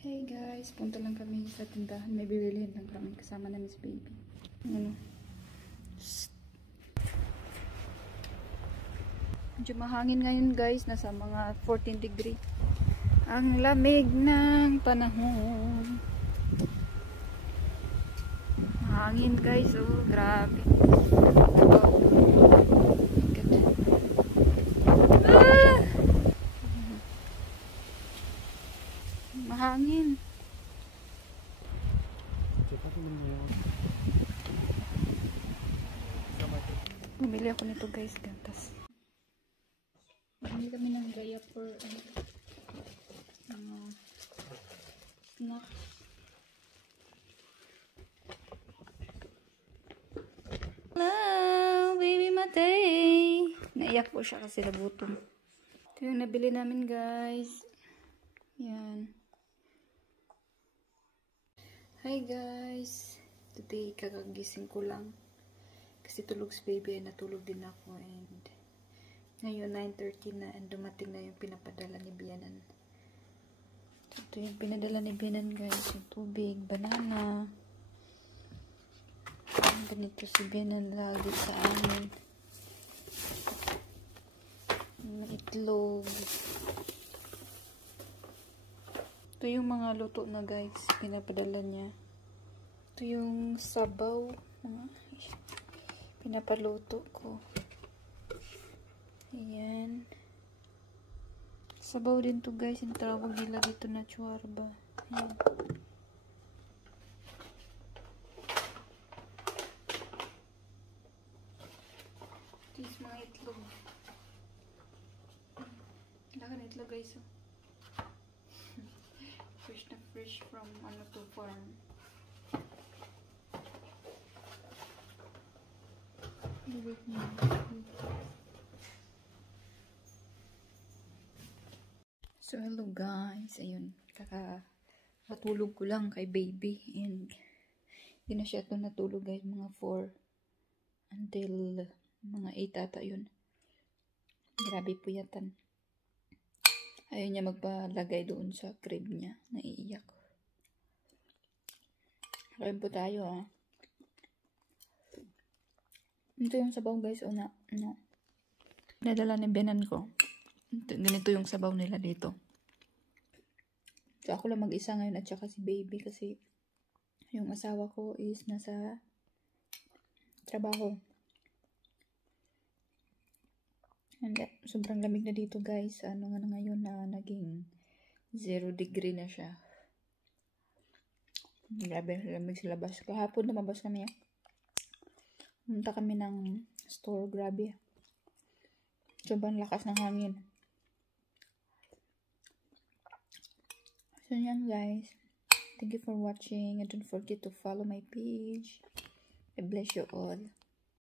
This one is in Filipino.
Hey guys, punta lang kami sa tindahan. May bibilihin lang kami kasama na Miss Baby. Ano? Medyo mahangin ngayon guys. Nasa mga 14 degree. Ang lamig ng panahon. Mahangin guys. Oh, grabe. Ah! Mahangin. Bumili ako nito guys, gantas. Bumili kami ng gaya for snack. Hello, baby Matay. Naiyak po siya kasi nagutom. Ito yung nabili namin guys. Yan. Hi guys. Today kakagising ko lang. Kasi tulog si baby ay natulog din ako. And ngayon 9:30 na and dumating na yung pinapadala ni Bianan. So, ito yung pinadala ni Bianan guys. Yung tubig, banana. Ganito si Bianan lagi sa amin. Itlog. Ito yung mga luto na guys. Pinapadala niya. Ito yung sabaw. Pinapaluto ko. Ayan. Sabaw din to guys. Yung tawag nila dito na chuarba. Ayan. Ito yung mga itlog. Laka na itlog guys. Oh. Fresh na fresh from ano to farm. So hello guys, ayun, kakatulog ko lang kay baby and hindi na siya ito natulog guys, mga 4 until mga 8 ata yun. Grabe po yatan. Ayaw niya magpalagay doon sa crib niya, naiiyak. Kain po tayo ha. Ito yung sabaw guys, o na, no. Nadala ni Benan ko. Ganito yung sabaw nila dito. So ako lang mag-isa ngayon at saka si baby kasi yung asawa ko is nasa trabaho. And sobrang lamig na dito guys. Ano nga na ngayon na naging 0 degree na siya. Grabe, lamig sa labas. Kahapon lumabas kami. Pumunta kami ng store. Grabe. Sobrang lakas ng hangin. So yan guys. Thank you for watching. And don't forget to follow my page. I bless you all.